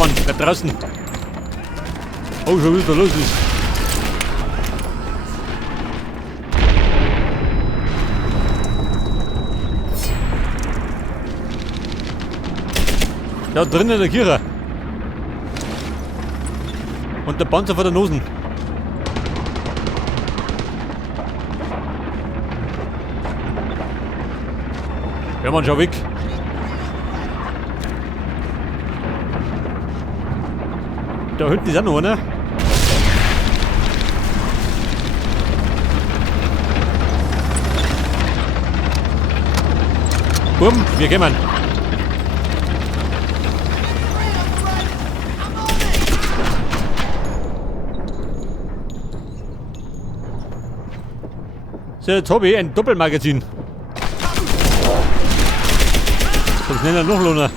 Mann, bleib draußen. Oh, schon wieder los ist. Da drinnen in der Kirche. Und der Panzer vor der Nase. Ja, Mann, schau weg. Da hinten ist auch noch einer. Bumm, wir gehen. So, jetzt habe ich ein Doppelmagazin. Sonst nennen wir noch Lohner.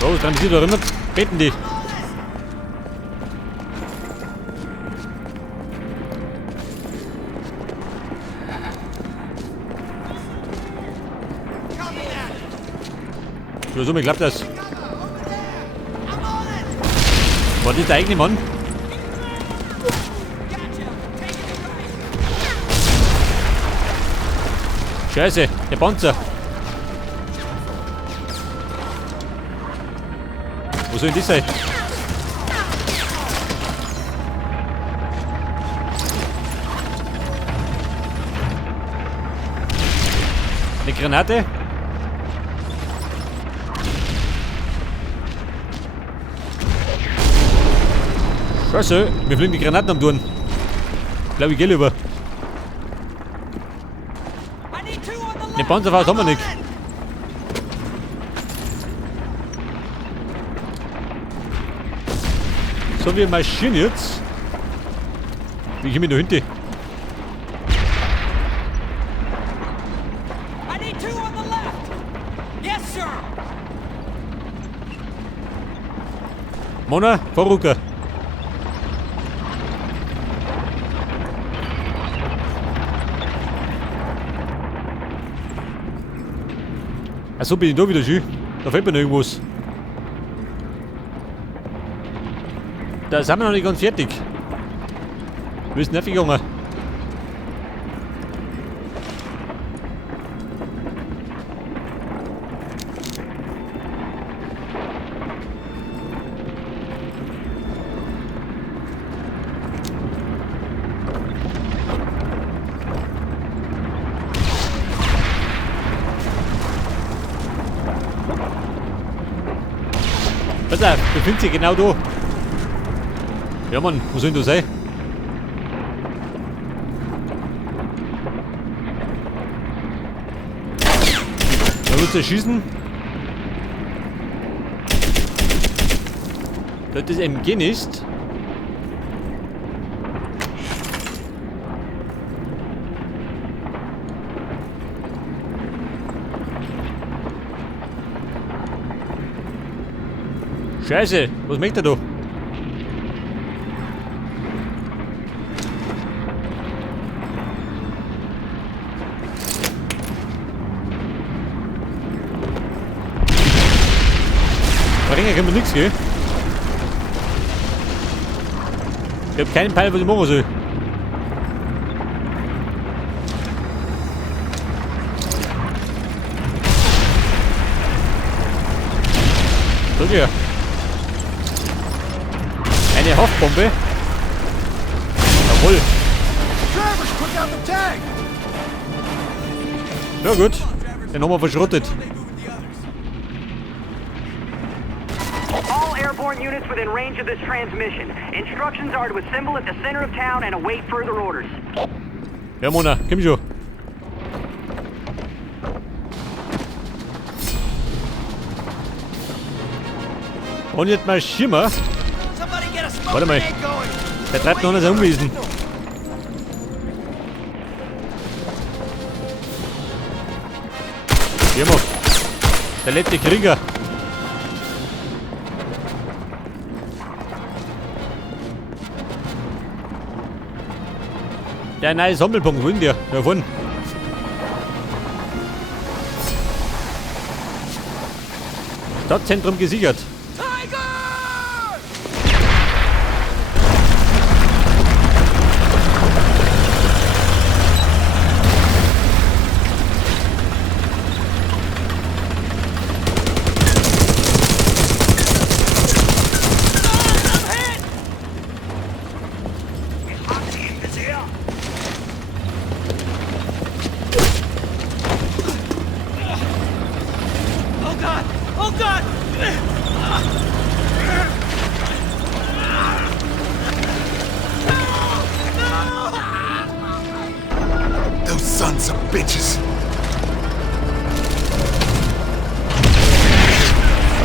So, dann sind da immer beten die. Ja, so, mir klappt das. Was ist der eigene Mann? Scheiße, der Panzer. Wo soll denn das sein? Eine Granate? Scheiße, wir fliegen die Granaten am Turn. Ich glaube, ich gehe lieber. Eine Panzerfaust haben wir nicht. So, wir marschieren jetzt. Wie komme ich da hinten? Mona, Vorrucker. Achso, bin ich da wieder schön. Da fehlt mir noch irgendwas. Da sind wir noch nicht ganz fertig. Wie ist denn nervig gegangen? Pass auf, befindet sich genau da. Ja, Mann, wo soll denn da sein? Da wird er schießen. Da das MG nicht. Scheiße, was macht er da? Verringern kann man nichts, gell? Ich hab keinen Peil, was ich machen soll. So, ja. Eine Haftbombe. Jawohl. Ja gut, den haben wir verschrottet. All airborne units within range of this transmission. Instructions are to assemble at the center of town and await further orders. Ja, Mona, komm schon. Und jetzt mal Schimmer. Warte mal. Der treibt noch nicht so umwiesen. Hier mal. Der letzte Krieger. Der neue Sammelpunkt, wohin der? Da vorne. Stadtzentrum gesichert. Oh God! Those sons of bitches.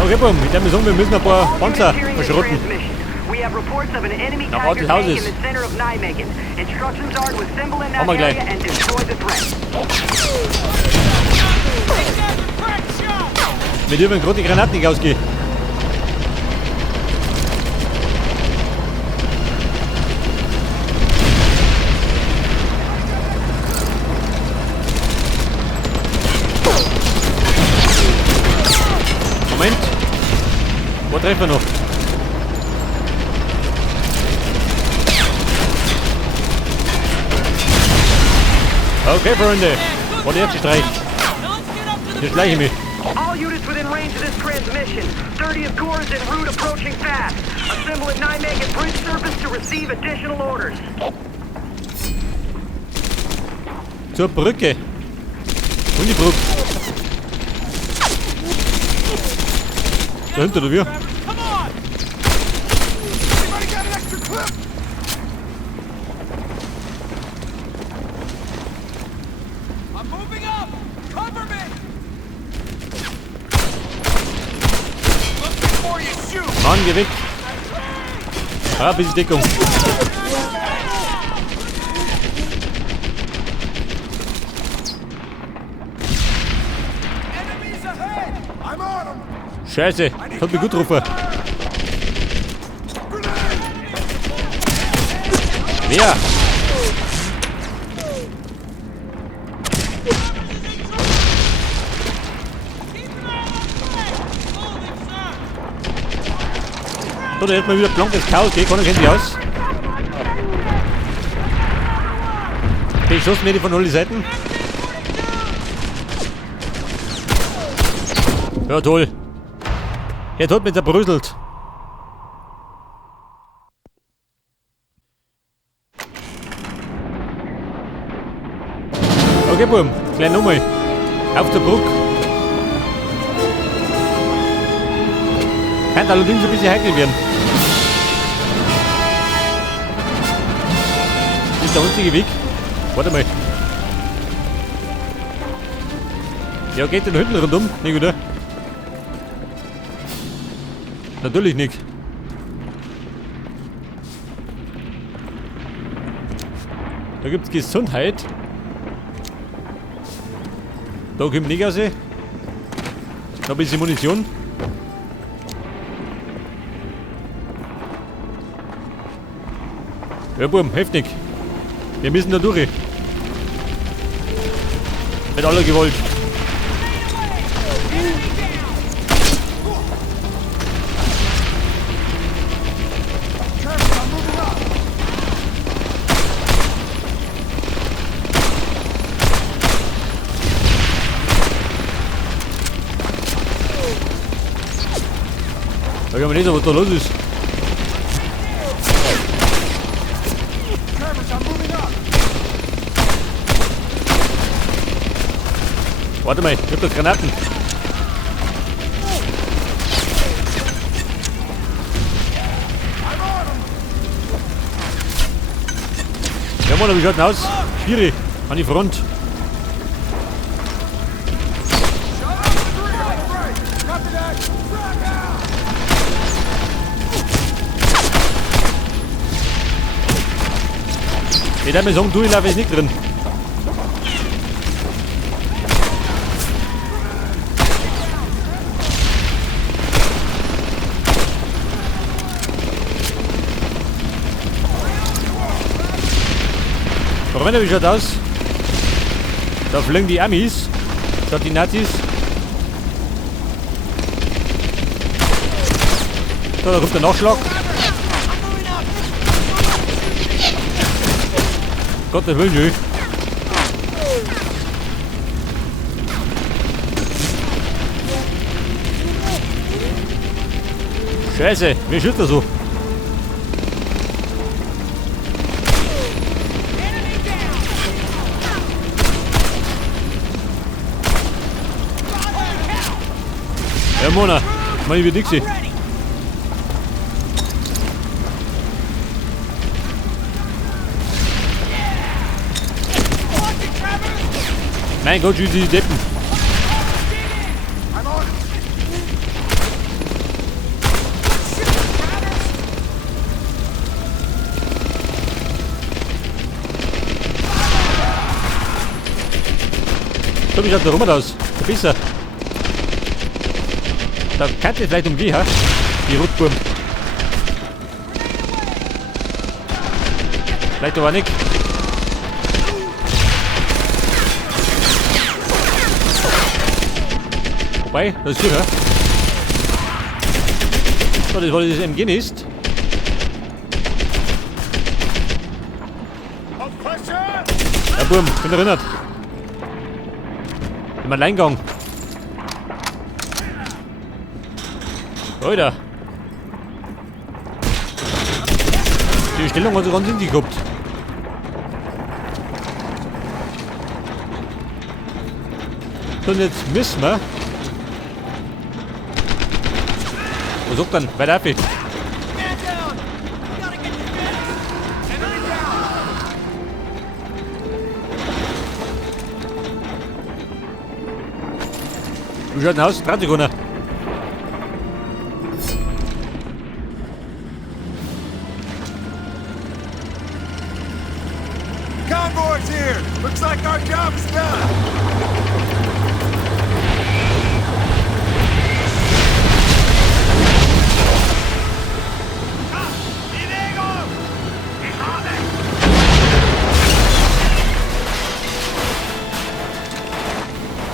Okay, boom. Ich denke mir so, wir müssen ein paar Panzer Hearing the verschrotten. transmission. We have reports of an enemy Now, what Tiger the hell tank is- in the center of Nijmegen. Instructions are to assemble in that Oh my God. area and destroy the threat. Wir dürfen gerade die Granaten nicht ausgehen. Moment. Wo treffen wir noch? Okay, Freunde. War der erste Streich. Hier schleiche ich mich. All units within range of this transmission. 30th Corps is en route approaching fast. Assemble at Nijmegen bridge surface to receive additional orders. Zur Brücke. Und die Brücke. Dahinter, oder wie? Come on! Anybody got an extra clip? I'm moving up! Cover me! Look before you shoot! Mann, geh weg. Ah, bis Deckung. Enemies ahead! I'm on them. Scheiße. Hat mich gut gerufen. Wer? So, der hat mal wieder blankes Chaos. Okay, kann ich endlich aus. Beschossen werde ich von allen Seiten. Ja, toll. Er hat mich zerbröselt. Okay, Buben. Gleich nochmal. Auf der Brücke. Kann allerdings ein bisschen heikel werden. Das ist der einzige Weg. Warte mal. Ja, geht denn hinten rundum? Nicht, oder? Natürlich nicht. Da gibt's Gesundheit. Da kommt nicht raus. Da ein bisschen Munition. Ja, Buben, heftig. Wir müssen da durch. Mit aller Gewalt. Travis, I'm moving up. Da kann man nicht sagen, was da los ist. Travis, I'm moving up. Warte mal, ich hab da Granaten. Ja, Mann, wie schaut denn aus? Vieri, an die Front. Copy that. Frag out. Ich darf mir sagen, du, ich laufe jetzt nicht drin. Freunde, wie schaut aus? Da fliegen die Amis, statt die Nazis. So, da kommt der Nachschlag. Gottes Willen, nö. Scheiße, wie schützt er so? Ja, Mona, mach ich wie Dixie. Mein Gott, die Deppen. I'm on it. So, wie schaut der Robert aus? Der Pisser. Da kannst du vielleicht umgehen, ha? Die Rotburm. Vielleicht aber nicht. Wobei, das ist schön, ha? So, das war das MG ist. Ja, Burm, bin erinnert. Im Alleingang. Alter. Die Stellung hat so ganz in die gehabt. So, und jetzt müssen wir. Was sagt dann? Weiter ab. Wie schaut denn aus? 30 Sekunden. Convoy's here. Looks like our job is done.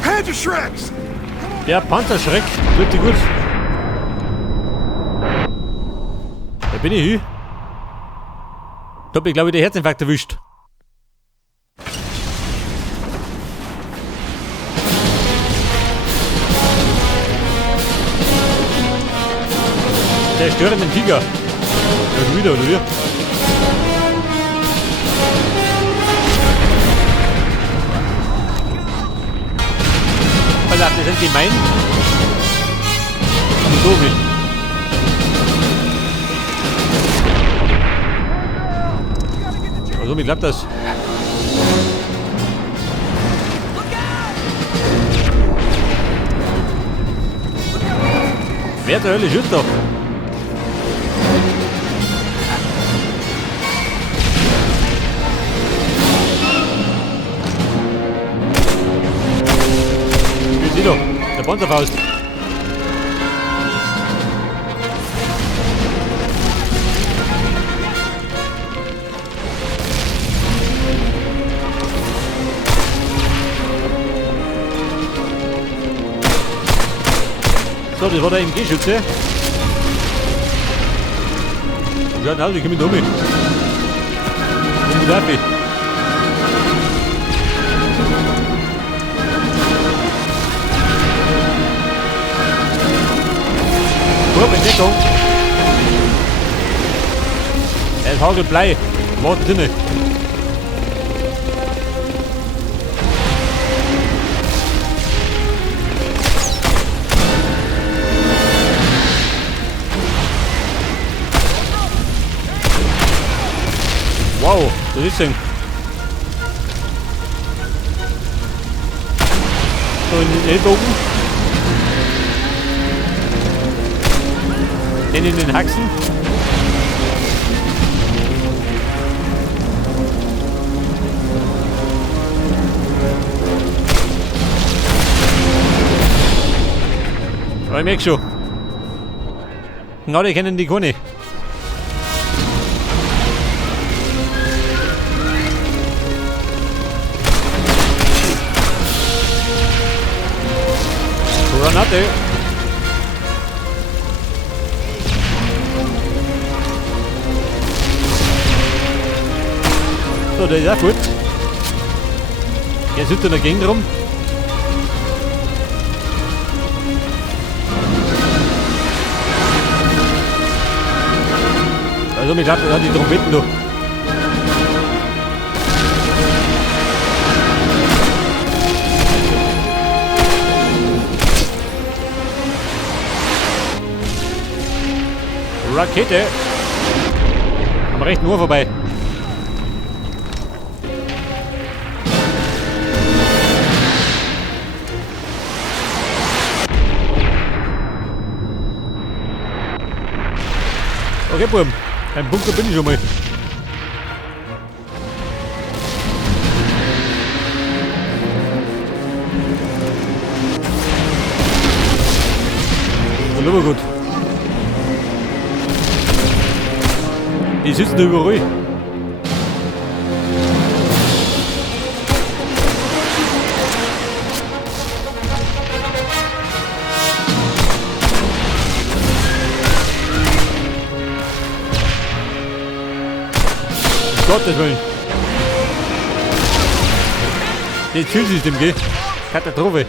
Panzerschrecks! Der Panzerschreck, tut dir gut. Da bin ich hin. Da hab ich glaube ich den Herzinfarkt erwischt. Der stört den Tiger. Ja, du wieder, oder wie? Pass auf, das sind die meinen. Und so mit. Also, mir klappt das. Wer zur Hölle schützt doch? Sieh doch, der Panzerfaust. So, das war der MG-Schütze. Schaut aus, ich komme mit um. Und die Waffe. Kurve in Deckung. Er ist hagelblei. Warten Sie nicht. Wow, das ist denn. So, in den Ellbogen. Den in den Haxen. Aber ich merke schon. Genau, die kennen die keine. Granate. Auto, der ist auch gut. Der sitzt in der Gegend rum. Also mir glaubt, das hat die Trompeten da. Rakete. Am rechten Ohr vorbei. Okay, Buben. Beim Bunker bin ich schon mal. Aber gut. Die sitzen da überall. Gottes Willen. Das Zielsystem, gell? Katastrophe.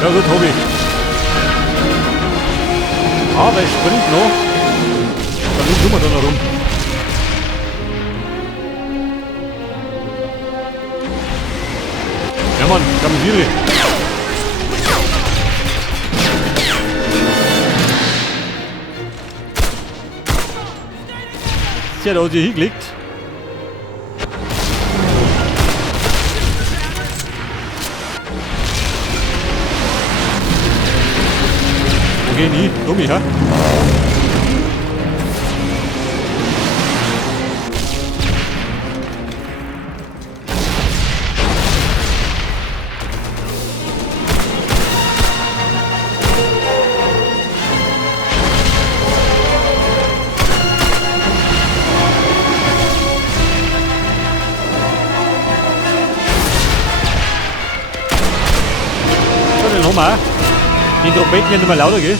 Ja gut, Hobby. Aber es springt noch. Dann tun wir da noch rum. Ja Mann, Kamisiere. Sie hat auch hier hingelegt. Wo gehen die? Dummi, ha? Den haben wir auch. Die Trompeten werden immer lauter, gell?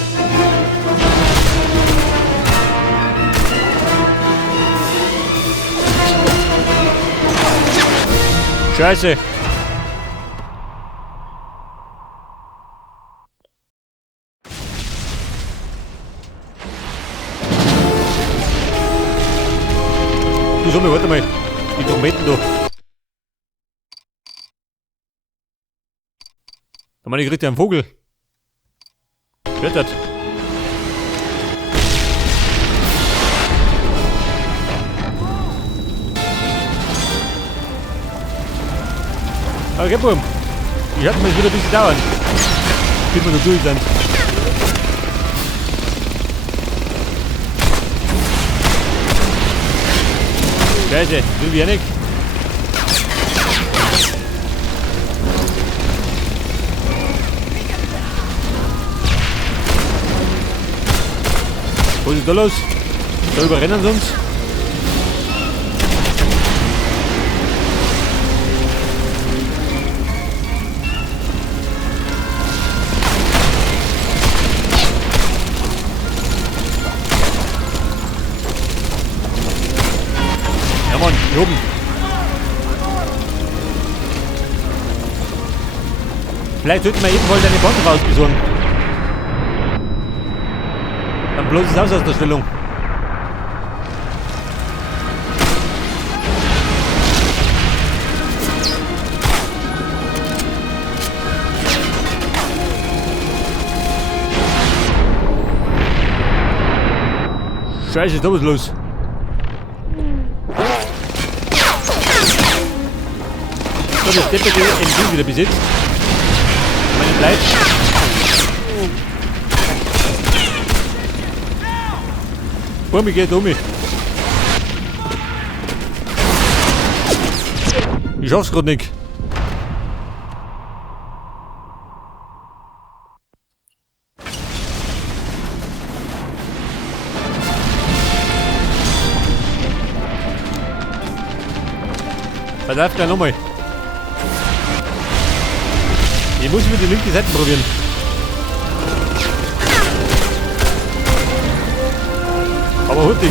Scheiße. Du sag mal, warte mal. Die Trompeten da. Da meine ich kriegt ja einen Vogel. Hört das? Okay, Buben. Ich hab mal wieder ein bisschen dauern. Bis wir noch durch sind. Scheiße, will wir nicht. Was ist da los? Da überrennen sie uns. Ja Mann, hier oben. Vielleicht sollten wir ebenfalls eine Bombe rausbesorgen. Dann bloß es aus der Stellung. Scheiße, da was los. So, das depperte MG wieder besitzt. Meine bleibt. Vor mir geht um mich. Ich schaff's grad nicht. Pass auf, gleich nochmal. Ich muss über die linke Seite probieren. Aber hurtig.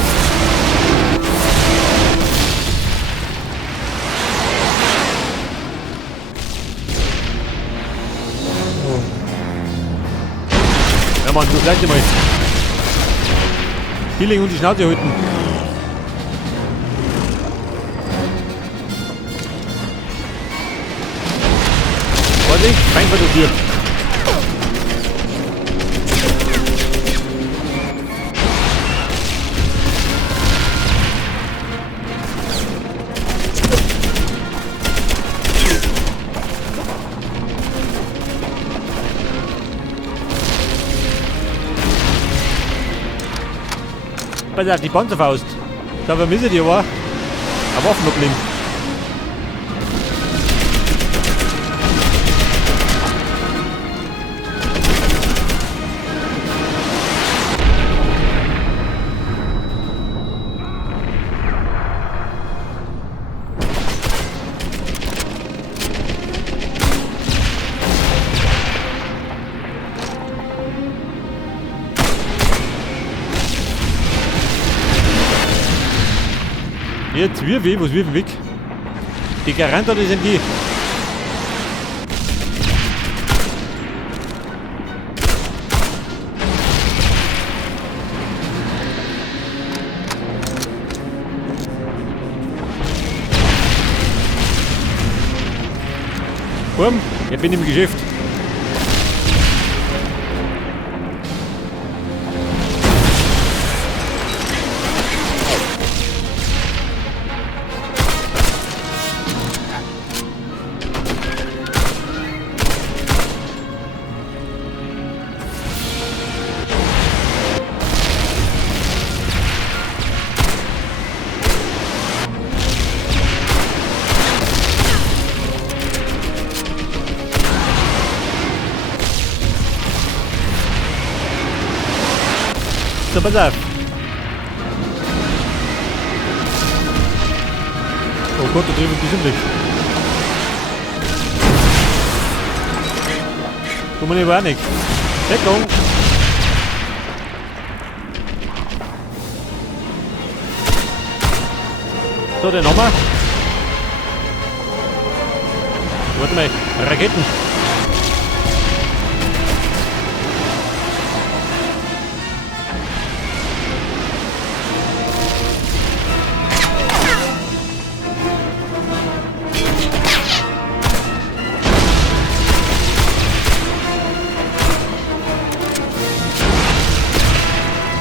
Ja Mann, das gleiche mal. Healing und die Schnauze halten. Vorsicht, Feind vor der Tür. Pass auf, die Panzerfaust. Da vermisse die aber. Eine Waffe noch blind. Jetzt wir weh, was wir weg? Die Garant oder sind die? Komm, ich bin im Geschäft. So, pass auf. Oh Gott, da drüben ist bestimmt nichts. Guck mal, lieber auch nichts. Deckung! So, den nochmal. Warte mal, Raketen.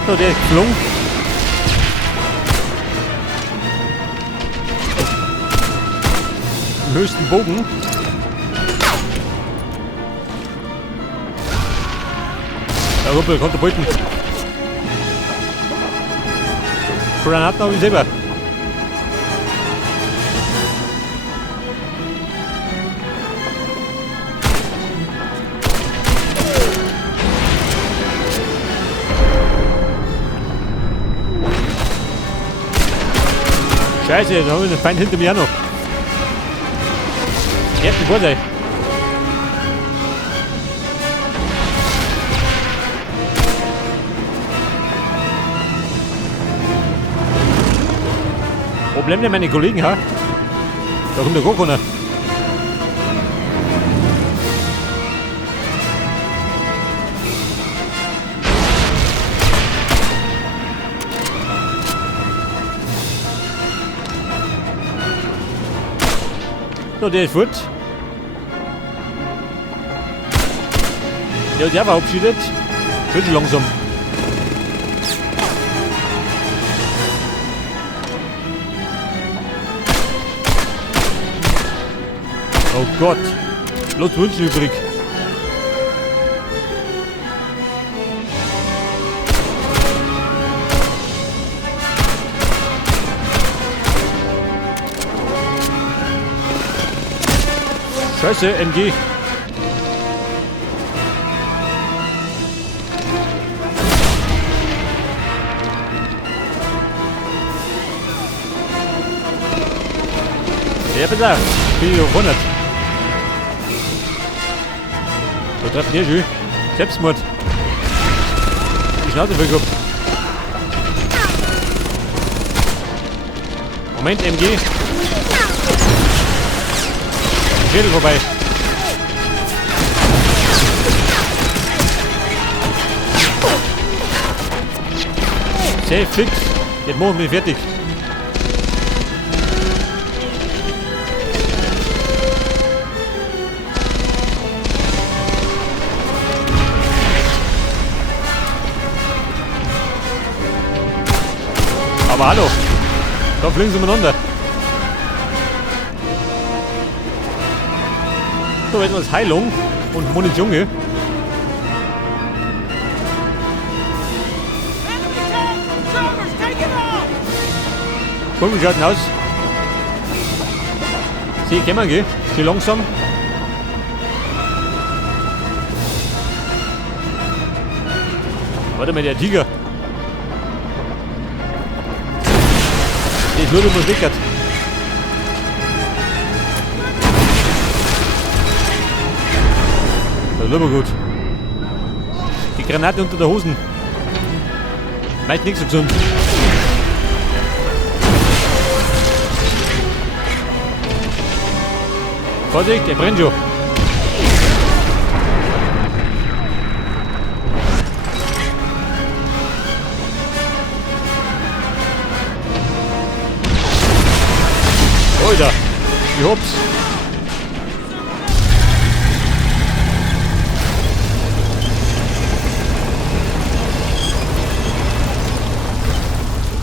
So, der ist geflogen. Im höchsten Bogen. Der Ruppel konnte beuten. Granaten habe ich selber. Scheiße, da habe ich einen Feind hinter mir auch noch. Jetzt vor sich. Wo bleiben denn meine Kollegen, ha? Da kommt der gar keiner. So, der ist fort. Ja, der war verabschiedet. Wird schon langsam. Oh Gott. Los, Wünschen übrig. Scheiße, MG. Ja, pass auf. Ich bin gewundert. Was trifft der, Jules? Selbstmord. Die Schnauze voll gehabt. Moment, MG. Schädel vorbei. Safe, fix. Jetzt morgen bin ich fertig. Aber hallo. Da fliegen sie miteinander. So, etwas Heilung und Munition. Enemy tank! Travers, take it off! Guck, wie schaut denn aus? Sie kämmern, gell? Sie langsam. Warte mal, der Tiger. Ich würde mal wickert. Das ist aber gut. Die Granate unter der Hosen. Meint nichts so gesund. Vorsicht, der brennt schon. Alter, die Hops.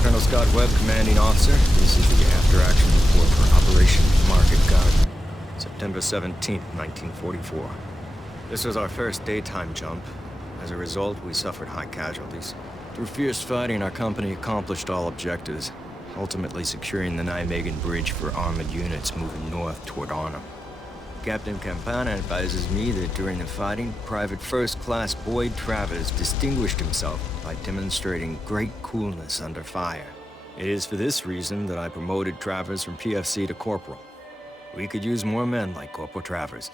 Colonel Scott Webb, commanding officer. This is the after-action report for Operation Market Garden, September 17th, 1944. This was our first daytime jump. As a result, we suffered high casualties. Through fierce fighting, our company accomplished all objectives, ultimately securing the Nijmegen Bridge for armored units moving north toward Arnhem. Captain Campana advises me that during the fighting, Private First Class Boyd Travers distinguished himself by demonstrating great coolness under fire. It is for this reason that I promoted Travers from PFC to Corporal. We could use more men like Corporal Travers.